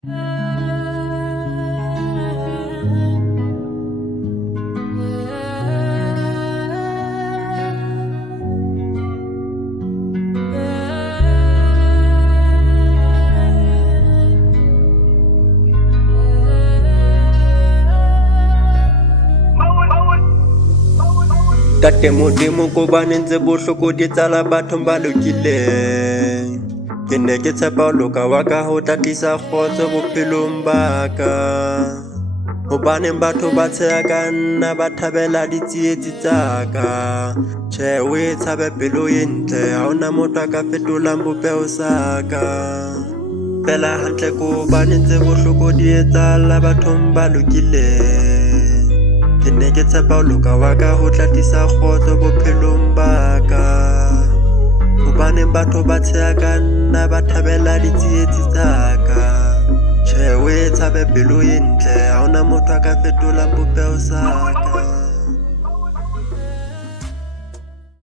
Tate Modimo ko banentse bohloko di tsala bathong ba lokileng. Ke ne ke tshepa ho loka wa ka ho tla tlisa kgotso bophelong ba ka. Hobaneng batho ba tsheha ka nna ba thabela ditsietsi tsa ka. Tjhe o e tshabe pelo e ntle, ha hona motho a ka fetolang bopeho sa ka. Fela hantle ko banentse bohloko di etsahala bathong ba lokileng. Ke ne ke tshepa ho loka wa ka ho tla tlisa kgotso bophelong ba ka. Hobaneng batho ba tsheha ka nna ba thabela ditsietsi tsa ka. Tjhe o e tshabe pelo e ntle, ha hona motho a ka fetolang bopeho sa ka.